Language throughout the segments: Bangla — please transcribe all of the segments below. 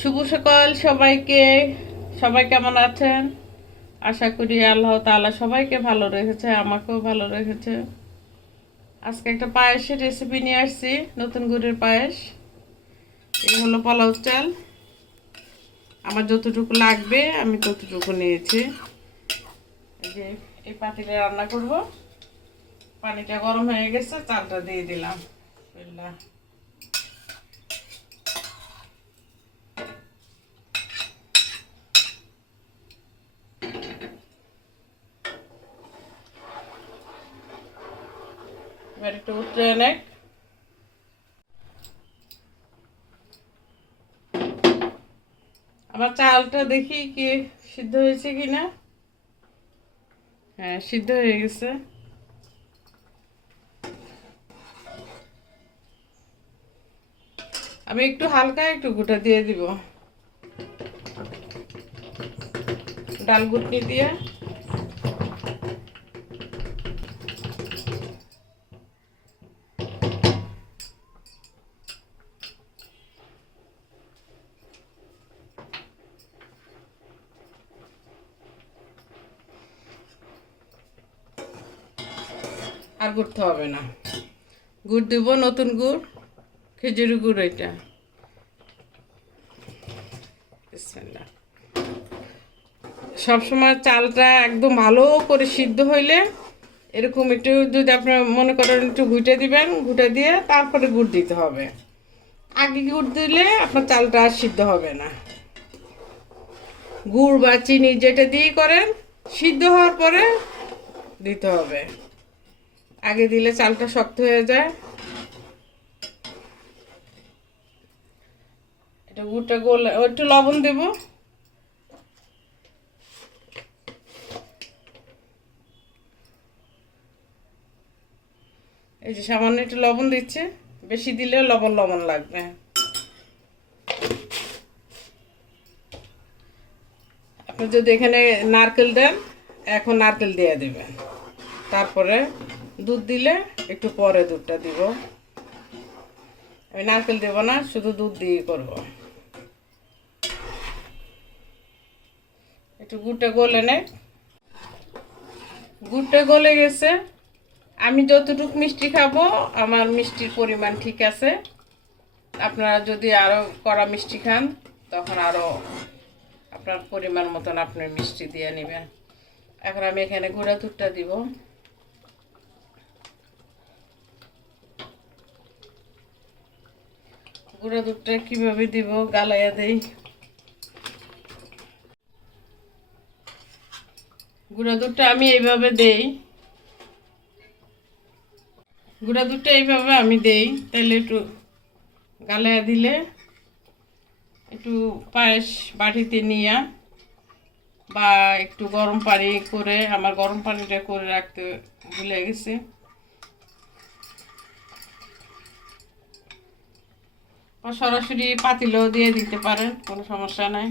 শুভ সকাল সবাইকে। সবাই কেমন আছেন? আশা করি আল্লাহ তাআলা সবাইকে ভালো রেখেছে, আমাকেও ভালো রেখেছে। আজকে একটা পায়েসের রেসিপি নিয়ে আসছি, নতুন গুড়ের পায়েস। এই হলো পোলাও চাল। আমার যতটুকু লাগবে আমি ততটুকু নিয়েছি। এই যে এই পাতিলে রান্না করব। পানিটা গরম হয়ে গেছে, চালটা দিয়ে দিলাম। বিসমিল্লাহ। এবার একটু উঠে এনে আমার চালটা দেখি কি সিদ্ধ হয়েছে কিনা। হ্যাঁ, সিদ্ধ হয়ে গেছে। আমি একটু হালকা একটু গুঁটা দিয়ে দিব, ডাল ঘুটনি দিয়ে। আর গুড়তে হবে না, গুড় দিব নতুন গুড়, খেজুরি গুড় এটা। বিসমিল্লাহ। সবসময় চালটা একদম ভালো করে সিদ্ধ হইলে এরকম একটু, যদি আপনার মনে করেন একটু ঘুটে দিবেন, ঘুটে দিয়ে তারপরে গুড় দিতে হবে। আগে গুড় দিলে আপনার চালটা আর সিদ্ধ হবে না। গুড় বা চিনি যেটা দিয়ে করেন, সিদ্ধ হওয়ার পরে দিতে হবে। আগে দিলে চালটা শক্ত হয়ে যায়। এটা গুড়টা গলে একটু লবণ দেব। এই যে সামান্য একটু লবণ দিচ্ছে, বেশি দিলে লবণ লবণ লাগবে। আপনি যদি এখানে নারকেল দেন, এখন নারকেল দিয়ে দেবেন। তারপরে দুধ দিলে একটু পরে দুধটা দিব। আমি নারকেল দেব না, শুধু দুধ দিয়ে করব। একটু গুড়টা গলে নেয়। গুড়টা গলে গেছে। আমি যতটুকু মিষ্টি খাবো, আমার মিষ্টির পরিমাণ ঠিক আছে। আপনারা যদি আরও কড়া মিষ্টি খান, তখন আরও আপনার পরিমাণ মতন আপনি মিষ্টি দিয়ে নেবেন। এখন আমি এখানে গুঁড়া দুধটা দিব। গুঁড়া দুধটা কীভাবে দিব, গালাইয়া দেই। গুঁড়া দুধটা আমি এইভাবে দেই, গুঁড়া দুধটা এইভাবে আমি দেই। তাহলে একটু গালাইয়া দিলে, একটু পায়েস বাটিতে নিয়ে বা একটু গরম পানি করে, আমার গরম পানিটা করে রাখতে ভুলে গেছি। সরাসরি পাতিলেও দিয়ে দিতে পারেন, কোনো সমস্যা নাই।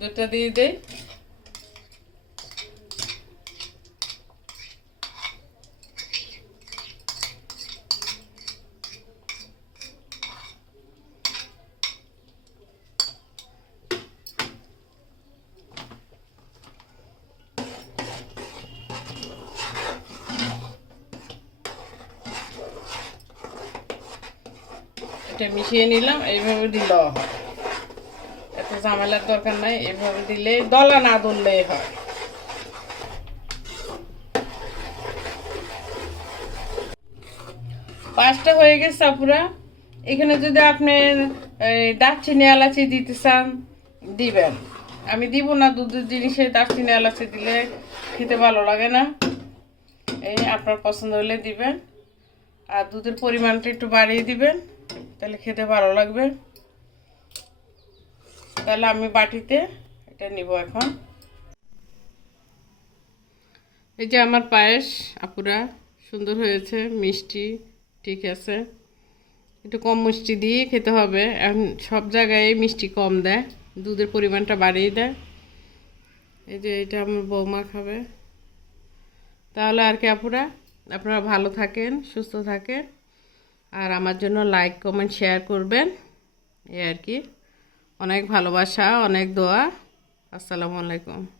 দুধটা দিয়ে দেই। এটা মিশিয়ে নিলাম। এইভাবে দিলেও হয়, এত ঝামেলার দরকার নাই। এইভাবে দিলে, দলা না ধরলেই হয়। পাঁচটা হয়ে গেছে আপুরা। এখানে যদি আপনি দারচিনি এলাচি দিতে চান, দিবেন। আমি দিব না, দুধের জিনিসে দারচিনি এলাচি দিলে খেতে ভালো লাগে না। এই আপনার পছন্দ হলে দিবেন। আর দুধের পরিমাণটা একটু বাড়িয়ে দিবেন, তাহলে খেতে ভালো লাগবে। তাহলে আমি বাটিতে এটা নিব এখন। এই যে আমার পায়েস আপুরা, সুন্দর হয়েছে, মিষ্টি ঠিক আছে। একটু কম মিষ্টি দিয়ে খেতে হবে। এখন সব জায়গায় মিষ্টি কম দেয়, দুধের পরিমাণটা বাড়িয়ে দেয়। এই যে এটা আমার বৌমা খাবে। তাহলে আর কি আপুরা, আপনারা ভালো থাকেন, সুস্থ থাকেন, আর আমার জন্য লাইক কমেন্ট শেয়ার করবেন। এই আর কি, অনেক ভালোবাসা, অনেক দোয়া। আসসালামু আলাইকুম।